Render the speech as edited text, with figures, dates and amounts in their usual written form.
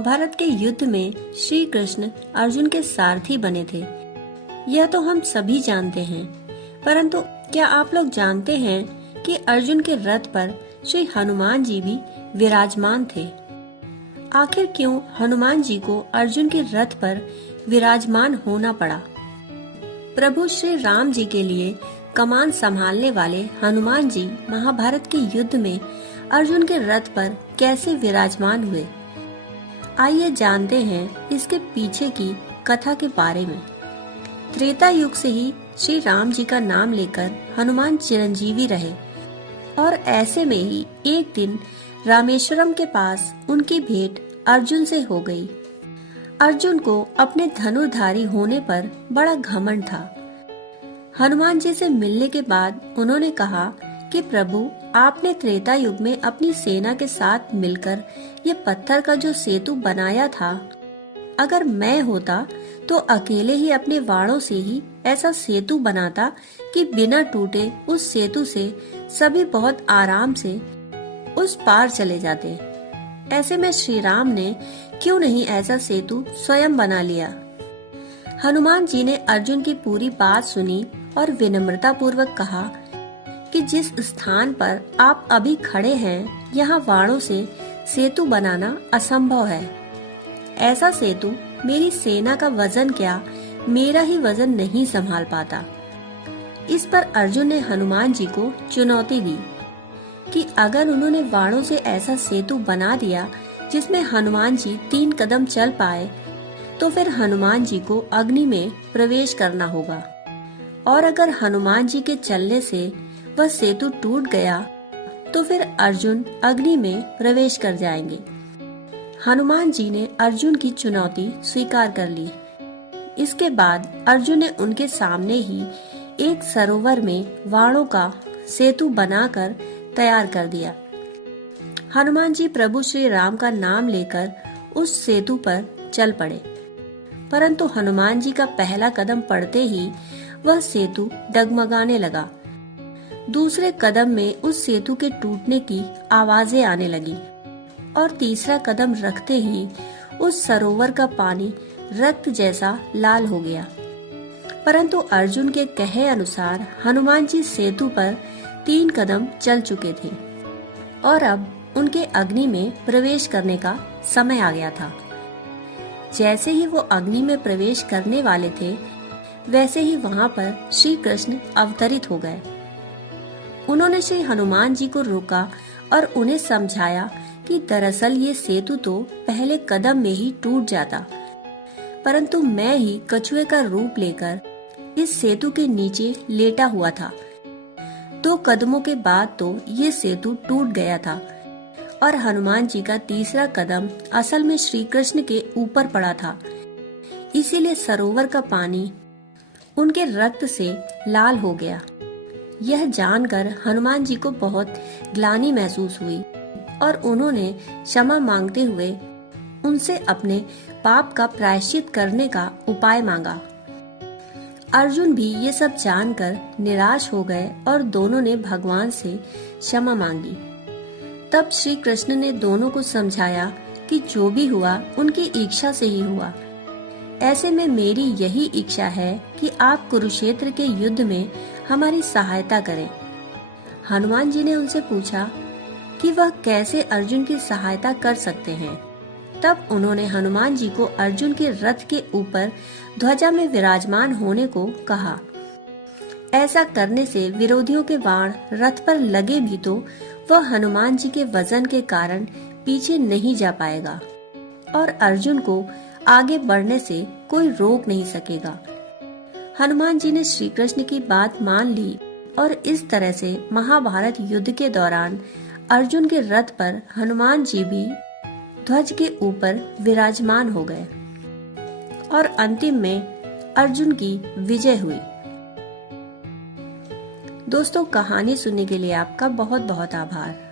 महाभारत के युद्ध में श्री कृष्ण अर्जुन के सारथी बने थे। यह तो हम सभी जानते हैं, परंतु क्या आप लोग जानते हैं कि अर्जुन के रथ पर श्री हनुमान जी भी विराजमान थे? आखिर क्यों हनुमान जी को अर्जुन के रथ पर विराजमान होना पड़ा? प्रभु श्री राम जी के लिए कमान संभालने वाले हनुमान जी महाभारत के युद्ध में अर्जुन के रथ पर कैसे विराजमान हुए? आइए जानते हैं इसके पीछे की कथा के बारे में। त्रेता युग से ही श्री राम जी का नाम लेकर हनुमान चिरंजीवी रहे और ऐसे में ही एक दिन रामेश्वरम के पास उनकी भेंट अर्जुन से हो गई। अर्जुन को अपने धनुर्धारी होने पर बड़ा घमंड था। हनुमान जी से मिलने के बाद उन्होंने कहा कि प्रभु, आपने त्रेता युग में अपनी सेना के साथ मिलकर ये पत्थर का जो सेतु बनाया था, अगर मैं होता तो अकेले ही अपने वाणों से ही ऐसा सेतु बनाता कि बिना टूटे उस सेतु से सभी बहुत आराम से उस पार चले जाते। ऐसे में श्री राम ने क्यों नहीं ऐसा सेतु स्वयं बना लिया? हनुमान जी ने अर्जुन की पूरी बात सुनी और विनम्रता पूर्वक कहा कि जिस स्थान पर आप अभी खड़े हैं, यहाँ वाणों से सेतु बनाना असंभव है। ऐसा सेतु मेरी सेना का वजन क्या, मेरा ही वजन नहीं संभाल पाता। इस पर अर्जुन ने हनुमान जी को चुनौती दी कि अगर उन्होंने वाणों से ऐसा सेतु बना दिया जिसमें हनुमान जी 3 कदम चल पाए, तो फिर हनुमान जी को अग्नि में प्रवेश करना होगा, और अगर हनुमान जी के चलने से वह सेतु टूट गया तो फिर अर्जुन अग्नि में प्रवेश कर जाएंगे। हनुमान जी ने अर्जुन की चुनौती स्वीकार कर ली। इसके बाद अर्जुन ने उनके सामने ही एक सरोवर में वाणों का सेतु बनाकर तैयार कर दिया। हनुमान जी प्रभु श्री राम का नाम लेकर उस सेतु पर चल पड़े, परंतु हनुमान जी का पहला कदम पड़ते ही वह सेतु डगमगाने लगा। दूसरे कदम में उस सेतु के टूटने की आवाजें आने लगी और तीसरा कदम रखते ही उस सरोवर का पानी रक्त जैसा लाल हो गया। परंतु अर्जुन के कहे अनुसार हनुमान जी सेतु पर 3 कदम चल चुके थे और अब उनके अग्नि में प्रवेश करने का समय आ गया था। जैसे ही वो अग्नि में प्रवेश करने वाले थे, वैसे ही वहाँ पर श्री कृष्ण अवतरित हो गए। उन्होंने श्री हनुमान जी को रोका और उन्हें समझाया कि दरअसल ये सेतु तो पहले कदम में ही टूट जाता, परंतु मैं ही कछुए का रूप लेकर इस सेतु के नीचे लेटा हुआ था। 2 कदमों के बाद तो ये सेतु टूट गया था और हनुमान जी का तीसरा कदम असल में श्री कृष्ण के ऊपर पड़ा था। इसीलिए सरोवर का पानी उनके रक्त से लाल हो गया। यह जानकर हनुमान जी को बहुत ग्लानि महसूस हुई और उन्होंने क्षमा मांगते हुए उनसे अपने पाप का प्रायश्चित करने का उपाय मांगा। अर्जुन भी ये सब जानकर निराश हो गए और दोनों ने भगवान से क्षमा मांगी। तब श्री कृष्ण ने दोनों को समझाया कि जो भी हुआ उनकी इच्छा से ही हुआ। ऐसे में मेरी यही इच्छा है कि आप कुरुक्षेत्र के युद्ध में हमारी सहायता करें। हनुमान जी ने उनसे पूछा कि वह कैसे अर्जुन की सहायता कर सकते हैं। तब उन्होंने हनुमान जी को अर्जुन के रथ के ऊपर ध्वजा में विराजमान होने को कहा। ऐसा करने से विरोधियों के बाण रथ पर लगे भी तो वह हनुमान जी के वजन के कारण पीछे नहीं जा पाएगा और अर्जुन को आगे बढ़ने से कोई रोक नहीं सकेगा। हनुमान जी ने श्री कृष्ण की बात मान ली और इस तरह से महाभारत युद्ध के दौरान अर्जुन के रथ पर हनुमान जी भी ध्वज के ऊपर विराजमान हो गए और अंतिम में अर्जुन की विजय हुई। दोस्तों, कहानी सुनने के लिए आपका बहुत बहुत आभार।